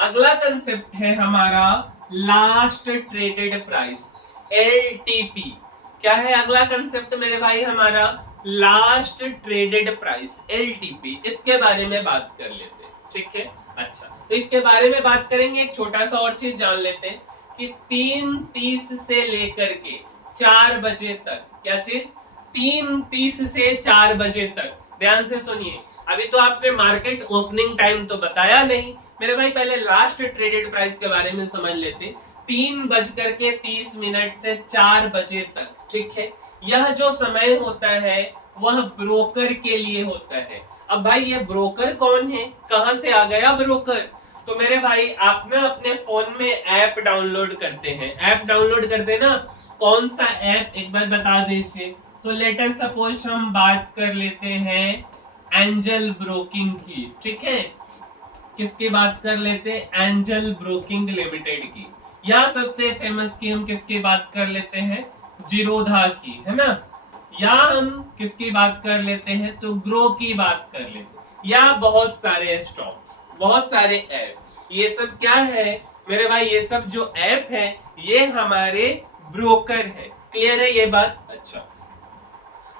अगला कंसेप्ट है हमारा लास्ट ट्रेडेड प्राइस, LTP। क्या है अगला कंसेप्ट मेरे भाई? हमारा लास्ट ट्रेडेड प्राइस, LTP। इसके बारे में बात कर लेते हैं, ठीक है। अच्छा, तो इसके बारे में बात करेंगे। एक छोटा सा और चीज जान लेते हैं कि 3:30 से लेकर के 4 बजे तक, क्या चीज? 3:30 से 4 बजे तक, ध्यान से सुनिए। अभी तो आपने मार्केट ओपनिंग टाइम तो बताया नहीं मेरे भाई, पहले लास्ट ट्रेडेड प्राइस के बारे में समझ लेते। 3:30 से 4 बजे तक, ठीक है। यह जो समय होता है वह ब्रोकर के लिए होता है। अब भाई ये ब्रोकर कौन है, कहां से आ गया ब्रोकर? तो मेरे भाई आप ना अपने फोन में ऐप डाउनलोड करते हैं, ऐप डाउनलोड करते हैं ना। कौन सा ऐप एक बार बता दीजिए। तो लेटर सपोज हम बात कर लेते हैं एंजल ब्रोकिंग की, ठीक है। किसकी बात कर लेते हैं? एंजल ब्रोकिंग लिमिटेड की। या सबसे फेमस की हम किसकी बात कर लेते हैं? जीरोधा की, है ना। या हम किसकी बात कर लेते हैं? तो ग्रो की बात कर लेते हैं। या बहुत सारे स्टॉक्स, बहुत सारे ऐप, ये सब क्या है मेरे भाई? ये सब जो ऐप है ये हमारे ब्रोकर है। क्लियर है ये बात? अच्छा,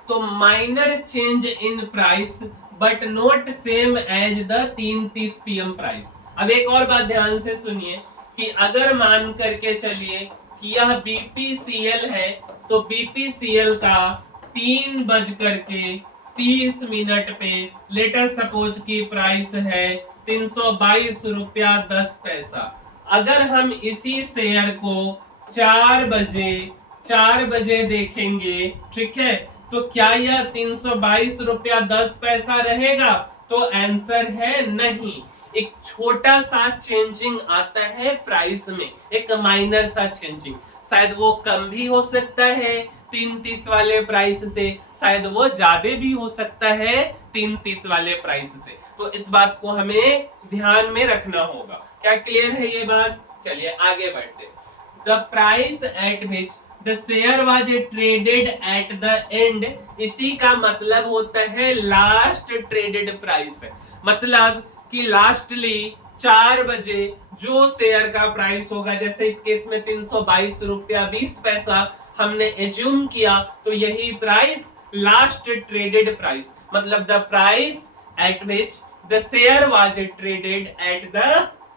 तो minor change in price but not same as the 3:30 PM price. अब एक और बात ध्यान से सुनिए कि अगर मान करके चलिए कि यह BPCL है, तो BPCL का 3:30 पे लेटर सपोज की प्राइस है 322 रुपया 10 पैसा। अगर हम इसी शेयर को 4 बजे देखेंगे, ठीक है, तो क्या यह 322 रुपया 10 पैसा रहेगा? तो आंसर है नहीं। एक छोटा सा चेंजिंग आता है प्राइस में, एक माइनर सा चेंजिंग। शायद वो कम भी हो सकता है 3:30 वाले प्राइस से, शायद वो ज्यादा भी हो सकता है 3:30 वाले प्राइस से। तो इस बात को हमें ध्यान में रखना होगा। क्या क्लियर है ये बात? चलिए आगे बढ़ते। The price at which the share was traded at the end, इसी का मतलब होता है लास्ट ट्रेडेड प्राइस। मतलब कि लास्टली 4 बजे जो शेयर का प्राइस होगा, जैसे इस केस में 322 रुपया 20 पैसा हमने एज्यूम किया, तो यही प्राइस लास्ट ट्रेडेड प्राइस, मतलब the price at which the share was traded at the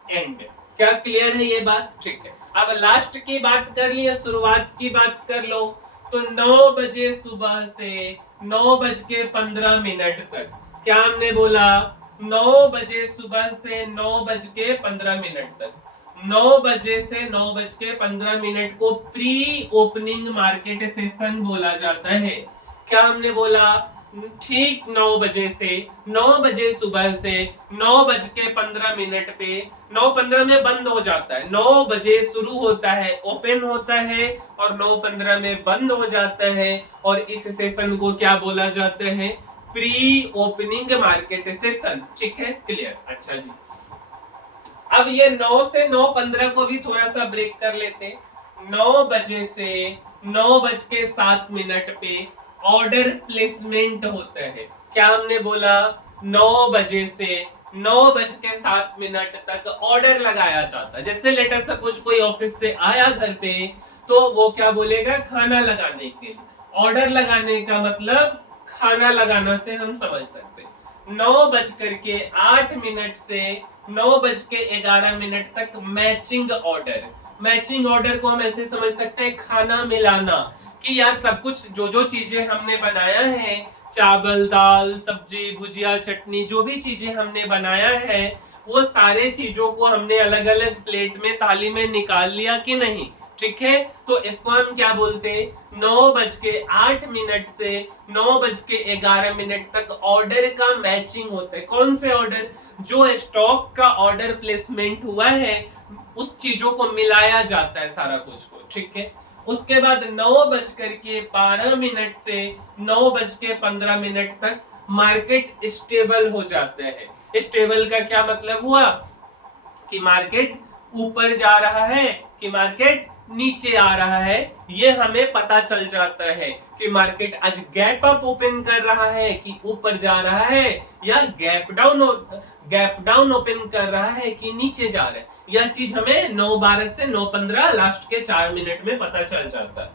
end. क्या क्लियर है ये बात? ठीक है। अब लास्ट की बात कर लिए, शुरुआत की बात कर लो। तो 9 बजे सुबह से 9:15 तक, क्या हमने बोला? 9 बजे सुबह से 9:15 तक, 9 बजे से 9:15 को प्री ओपनिंग मार्केट सेशन बोला जाता है। क्या हमने बोला? ठीक 9 बजे से, 9 बजे सुबह से 9:15 पे, 9:15 में बंद हो जाता है, 9 बजे शुरू होता है, ओपन होता है, और 9:15 में बंद हो जाता है। और इस सेशन को क्या बोला जाता है? Pre opening market session. ठीक है, क्लियर? अच्छा जी, अब ये 9 से 9:15 को भी थोड़ा सा ब्रेक कर लेते। 9 बजे से 9:07 पे ऑर्डर प्लेसमेंट होता है। क्या हमने बोला? 9 बजे से 9:07 तक ऑर्डर लगाया जाता है। जैसे लेटर सपोज कोई ऑफिस से आया घर पे, तो वो क्या बोलेगा? खाना लगाने के लिए। ऑर्डर लगाने का मतलब खाना लगाना से हम समझ सकते हैं। 9:08 से 9:11 तक मैचिंग ऑर्डर। मैचिंग ऑर्डर को हम ऐसे समझ सकते हैं, खाना मिलाना, कि यार सब कुछ जो जो चीजें हमने बनाया है, चावल दाल सब्जी भुजिया चटनी, जो भी चीजें हमने बनाया है, वो सारे चीजों को हमने अलग अलग प्लेट में थाली में निकाल लिया कि नहीं? ठीक है, तो इसको हम क्या बोलते हैं? 9:08 से 9:11 तक ऑर्डर का मैचिंग होता है। कौन से ऑर्डर? जो स्टॉक का ऑर्डर प्लेसमेंट हुआ है, उस चीजों को मिलाया जाता है सारा कुछ को। ठीक है, उसके बाद 9:12 से 9:15 तक मार्केट स्टेबल हो जाता है। स्टेबल का क्या मतलब हुआ? कि मार्केट ऊपर जा रहा है कि मार्केट नीचे आ रहा है, ये हमें पता चल जाता है कि मार्केट आज गैप अप ओपन कर रहा है कि ऊपर जा रहा है, या गैप डाउन ओपन कर रहा है कि नीचे जा रहा है। यह चीज हमें 9:12 से 9:15 लास्ट के 4 मिनट में पता चल जाता है।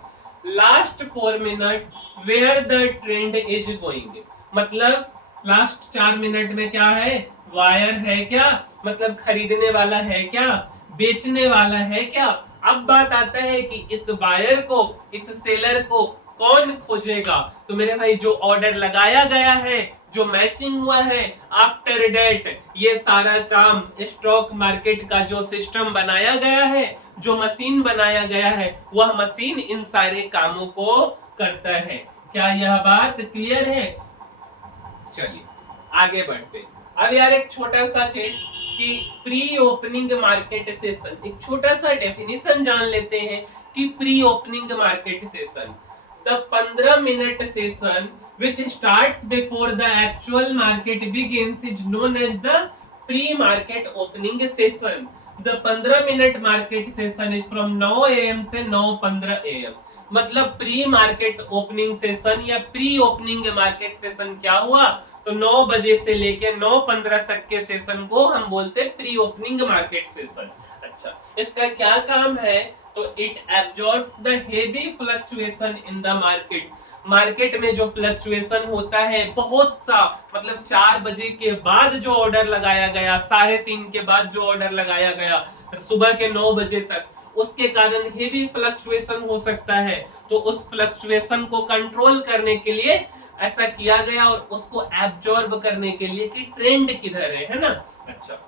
Last 4 minute where the trend is going, मतलब लास्ट 4 मिनट में क्या है, वायर है क्या, मतलब खरीदने वाला है क्या, बेचने वाला है क्या। अब बात आता है कि इस बायर को, इस सेलर को कौन खोजेगा। तो मेरे भाई जो ऑर्डर लगाया गया है, जो मैचिंग हुआ है आफ्टर डेट, ये सारा काम स्टॉक मार्केट का जो सिस्टम बनाया गया है, जो मशीन बनाया गया है, वह मशीन इन सारे कामों को करता है। क्या यह बात क्लियर है? चलिए आगे बढ़ते। अब यार एक छोटा सा चीज कि प्री ओपनिंग मार्केट सेशन, एक छोटा सा डेफिनेशन जान लेते हैं कि pre opening market session, the 15 minute session which starts before the actual market begins is known as the pre-market opening session. The 15 minute market session is from 9 AM से 9:15 AM। मतलब pre market opening session या pre opening market session क्या हुआ, तो 9 बजे से लेके 9:15 तक के सेशन को हम बोलते हैं प्री ओपनिंग मार्केट सेशन। अच्छा, इसका क्या काम है, तो it absorbs the heavy fluctuation in the market. Market में जो फ्लक्चुएशन होता है बहुत सा, मतलब 4 बजे के बाद जो ऑर्डर लगाया गया, 3:30 के बाद जो ऑर्डर लगाया गया, सुबह के 9 बजे तक, उसके कारण हेवी फ्लक्चुएशन हो सकता है। तो उस फ्लक्चुएशन को कंट्रोल करने के लिए ऐसा किया गया और उसको एब्जॉर्ब करने के लिए कि ट्रेंड किधर है ना। अच्छा,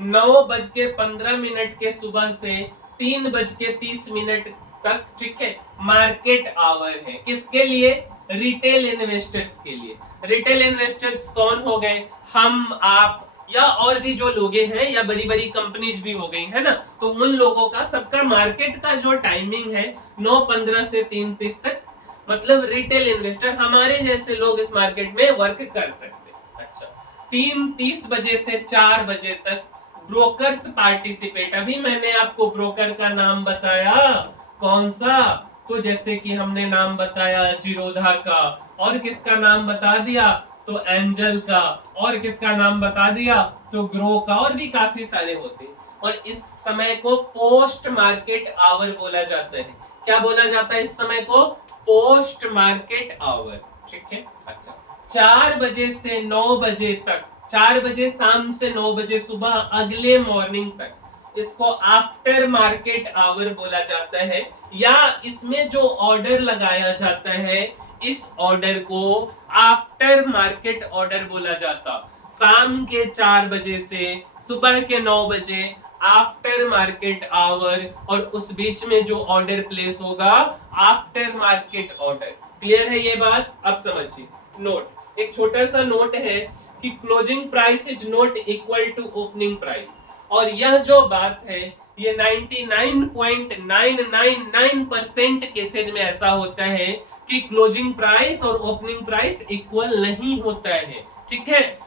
9:15 के सुबह से 3:30 तक, ठीक है, मार्केट आवर है। किसके लिए? रिटेल इन्वेस्टर्स के लिए। रिटेल इन्वेस्टर्स कौन हो गए? हम, आप, या और भी जो लोग हैं, या बड़ी बड़ी कंपनीज भी हो गई है ना। तो उन लोगों का सबका मार्केट का जो टाइमिंग है 9:15 से 3:30 तक, मतलब रिटेल इन्वेस्टर हमारे जैसे लोग इस मार्केट में वर्क कर सकते। अच्छा, 3:30 बजे से 4 बजे तक ब्रोकर्स पार्टिसिपेट। अभी मैंने आपको ब्रोकर का नाम बताया, कौन सा, तो जैसे कि हमने नाम बताया जीरोधा का, और किसका नाम बता दिया, तो एंजल का, और किसका नाम बता दिया, तो ग्रो का, और भी काफी सारे होते हैं। और इस समय को पोस्ट मार्केट आवर बोला जाता है। क्या बोला जाता है इस समय को? पोस्ट मार्केट आवर, ठीक है। अच्छा, 4 बजे से 9 बजे तक, 4 बजे शाम से 9 बजे सुबह अगले मॉर्निंग तक, इसको आफ्टर मार्केट आवर बोला जाता है। या इसमें जो ऑर्डर लगाया जाता है, इस ऑर्डर को आफ्टर मार्केट ऑर्डर बोला जाता। शाम के 4 बजे से सुबह के 9 बजे आफ्टर मार्केट आवर, और उस बीच में जो ऑर्डर प्लेस होगा आफ्टर मार्केट ऑर्डर। क्लियर है ये बात? अब समझिए। नोट, एक छोटा सा नोट है कि closing price is not equal to opening price. और यह जो बात है, ये 99.999% केसेज में ऐसा होता है कि क्लोजिंग प्राइस और ओपनिंग प्राइस इक्वल नहीं होता है, ठीक है।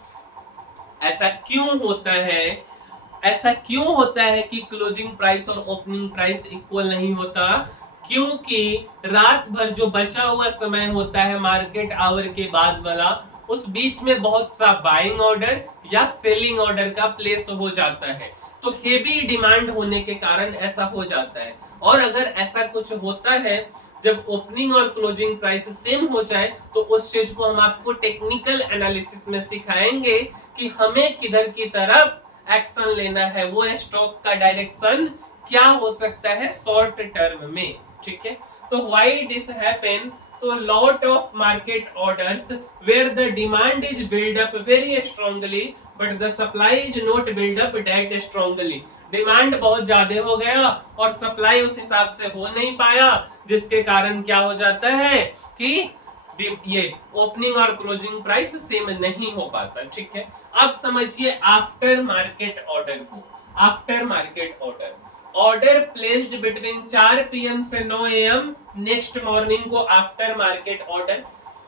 ऐसा क्यों होता है? ऐसा क्यों होता है कि क्लोजिंग प्राइस और ओपनिंग प्राइस इक्वल नहीं होता? क्योंकि रात भर जो बचा हुआ समय होता है मार्केट आवर के बाद वाला, उस बीच में बहुत सा बाइंग ऑर्डर या सेलिंग ऑर्डर का प्लेस हो जाता है। तो हेवी डिमांड होने के कारण ऐसा हो जाता है। और अगर ऐसा कुछ होता है जब ओपनिंग और क्लोजिंग प्राइस सेम हो जाए, तो उस चीज को हम आपको टेक्निकल एनालिसिस में सिखाएंगे कि हमें किधर की तरफ एक्शन लेना है, वो स्टॉक का डायरेक्शन क्या हो सकता है शॉर्ट टर्म में, ठीक है। तो व्हाई दिस हैपन, तो lot of market orders where the demand is build up very strongly but the supply is not build up that strongly. Demand बहुत ज्यादा हो गया और सप्लाई उस हिसाब से हो नहीं पाया, जिसके कारण क्या हो जाता है कि ये ओपनिंग और क्लोजिंग प्राइस सेम नहीं हो पाता, ठीक है। अब समझिए आफ्टर मार्केट ऑर्डर को। After market order, order placed between 4 PM से 9 AM नेक्स्ट मॉर्निंग को after market order,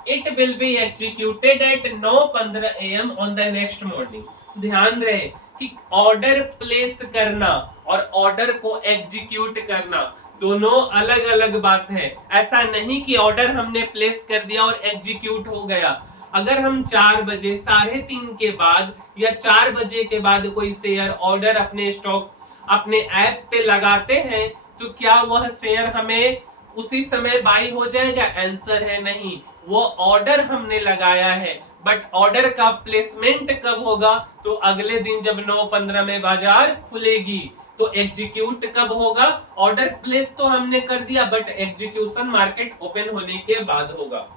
it will be executed at 9:15 AM on the next morning. ध्यान रहे कि ऑर्डर प्लेस करना और ऑर्डर को एग्जीक्यूट करना दोनों अलग अलग बात है। ऐसा नहीं कि ऑर्डर हमने प्लेस कर दिया और एग्जीक्यूट हो गया। अगर हम 4 बजे 3:30 के बाद या 4 बजे के बाद कोई शेयर ऑर्डर अपने स्टॉक अपने ऐप पे लगाते हैं तो क्या वह शेयर हमें उसी समय बाई हो जाएगा? आंसर है नहीं। वो ऑर्डर हमने लगाया है, बट ऑर्डर का प्लेसमेंट कब होगा? तो अगले दिन जब 9:15 में बाजार खुलेगी। तो एग्जीक्यूट कब होगा? ऑर्डर प्लेस तो हमने कर दिया, बट एग्जीक्यूशन मार्केट ओपन होने के बाद होगा।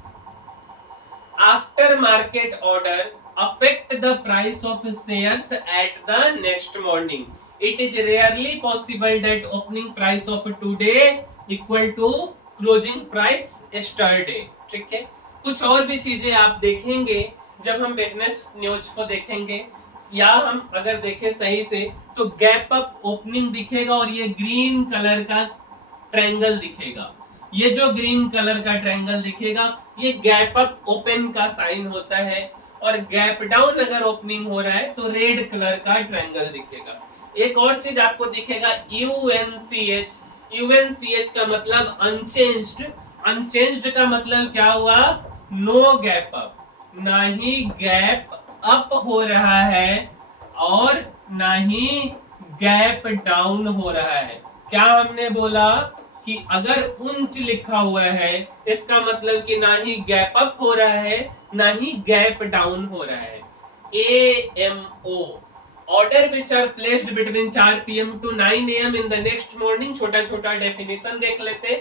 After market order affect the price of shares at the next morning. It is rarely possible that opening price of today equal to closing price yesterday. ठीक है, कुछ और भी चीजें आप देखेंगे जब हम बिजनेस न्यूज को देखेंगे, या हम अगर देखें सही से तो गैप अप ओपनिंग दिखेगा और ये ग्रीन कलर का ट्रायंगल दिखेगा। ये जो ग्रीन कलर का ट्रायंगल दिखेगा ये गैप अप ओपन का साइन होता है, और गैप डाउन अगर ओपनिंग हो रहा है तो रेड कलर का ट्रायंगल दिखेगा। एक और चीज आपको दिखेगा यूएनसीएच। यूएनसीएच का मतलब अनचेंज्ड। अनचेंज्ड का मतलब क्या हुआ? नो गैप अप, ना ही गैप अप हो रहा है और ना ही गैप डाउन हो रहा है। क्या हमने बोला कि अगर उंच लिखा हुआ है इसका मतलब कि ना ही गैप अप हो रहा है ना ही गैप डाउन हो रहा है। AMO order which are placed between 4 PM to 9 AM in the next morning. छोटा छोटा डेफिनेशन देख लेते।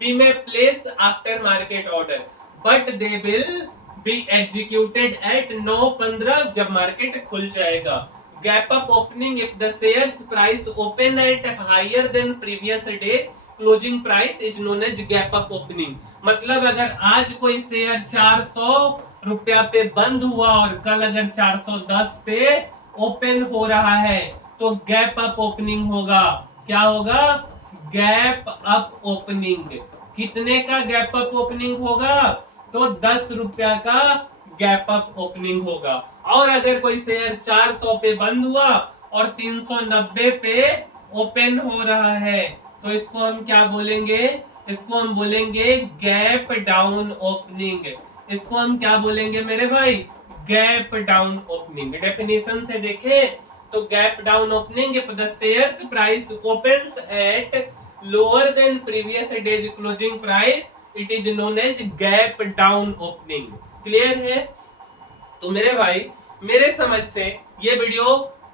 बी में place after market order but they will be executed at 9:15 जब मार्केट खुल जाएगा। Gap up opening if the shares price open at higher than previous day closing price is known as gap up opening. मतलब अगर आज कोई share 400 रुपया पे बंद हुआ और कल अगर 410 पे ओपन हो रहा है तो गैप अप ओपनिंग होगा। क्या होगा? Gap up opening. कितने का गैप अप ओपनिंग होगा? तो 10 रुपया का गैप अप ओपनिंग होगा। और अगर कोई शेयर 400 पे बंद हुआ और 390 पे ओपन हो रहा है तो इसको हम क्या बोलेंगे? इसको हम बोलेंगे गैप डाउन ओपनिंग। इसको हम क्या बोलेंगे मेरे भाई? Gap down opening. डेफिनेशन से देखें तो gap down opening if the shares price opens at lower than previous days closing price it is known as gap down opening. Clear है? तो मेरे भाई मेरे समझ से ये वीडियो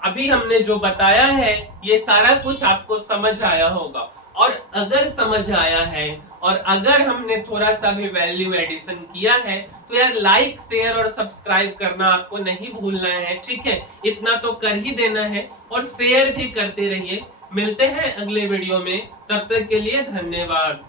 अभी हमने जो बताया है ये सारा कुछ आपको समझ आया होगा। और अगर समझ आया है और अगर हमने थोड़ा सा भी वैल्यू एडिशन किया है तो यार लाइक शेयर और सब्सक्राइब करना आपको नहीं भूलना है। ठीक है, इतना तो कर ही देना है और शेयर भी करते रहिए। मिलते हैं अगले वीडियो में, तब तक के लिए धन्यवाद।